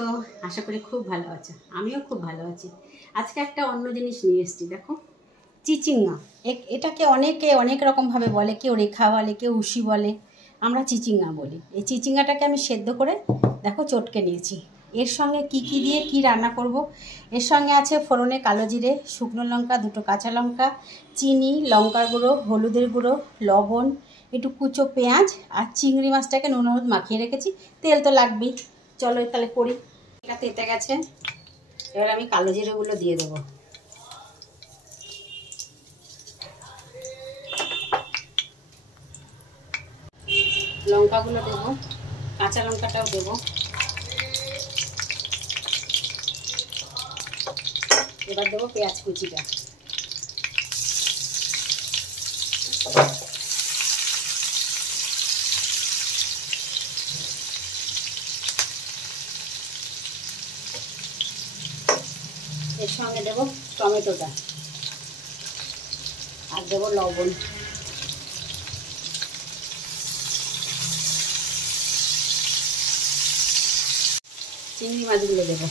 আছো? আশা করি খুব ভালো আছো। আমিও খুব ভালো আছি। আজকে একটা অন্য জিনিস নিয়ে এসেছি, দেখো চিচিঙ্গা। এটাকে অনেকে অনেক রকমভাবে বলে, কেউ রেখা বলে, কেউ উশি বলে, আমরা চিচিঙ্গা বলি। এই চিচিঙ্গাটাকে আমি সেদ্ধ করে দেখো চটকে নিয়েছি। এর সঙ্গে কি কি দিয়ে কি রান্না করব, এর সঙ্গে আছে ফোড়নে কালো জিরে, শুকনো লঙ্কা, দুটো কাঁচা লঙ্কা, চিনি, লঙ্কার গুঁড়ো, হলুদের গুঁড়ো, লবণ, একটু কুচো পেঁয়াজ আর চিংড়ি মাছটাকে নুন হলুদ মাখিয়ে রেখেছি। তেল তো লাগবেই, চলো তাহলে করি। এটা তেতে গেছে, এবার আমি কালো জিরেগুলো দিয়ে দেবো। লঙ্কাগুলো দেবো, কাঁচা লঙ্কাটাও দেবো। এবার দেবো পেঁয়াজ কুচিটা। এর সঙ্গে দেবো টমেটোটা আর দেবো লবণ। চিংড়ি মাছগুলো দেবো।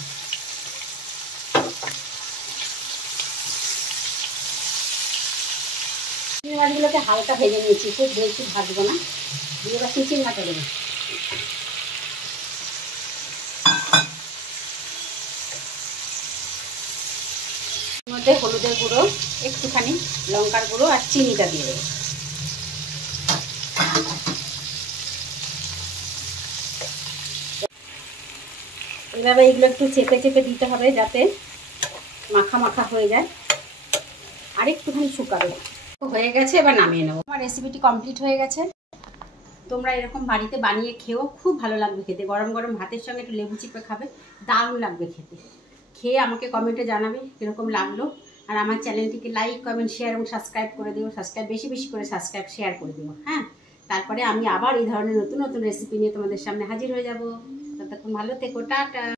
চিংড়ি মাছগুলোকে হালকা ভেজে নিয়েছি, খুব বেশি ভাজবো না। দিয়ে এবার চিচিঙ্গাটা দেবো। মধ্যে হলুদের গুঁড়ো, একটুখানি লঙ্কার গুঁড়ো আর চিনিটা দিয়ে দেবো। এভাবে এগুলো একটু চেপে চেপে দিতে হবে যাতে মাখা মাখা হয়ে যায়, আর একটুখানি শুকাবে। হয়ে গেছে, এবার নামিয়ে নেবো। আমার রেসিপিটি কমপ্লিট হয়ে গেছে। তোমরা এরকম বাড়িতে বানিয়ে খেও, খুব ভালো লাগবে খেতে। গরম গরম ভাতের সঙ্গে একটু লেবু চিপে খাবে, দারুণ লাগবে খেতে। খেয়ে আমাকে কমেন্টে জানাবে কীরকম লাগলো। আর আমার চ্যানেলটিকে লাইক, কমেন্ট, শেয়ার এবং সাবস্ক্রাইব করে দিও। সাবস্ক্রাইব বেশি বেশি করে সাবস্ক্রাইব শেয়ার করে দিও, হ্যাঁ। তারপরে আমি আবার এই ধরনের নতুন নতুন রেসিপি নিয়ে তোমাদের সামনে হাজির হয়ে যাব। ততক্ষণ ভালো থেকো, টাটা।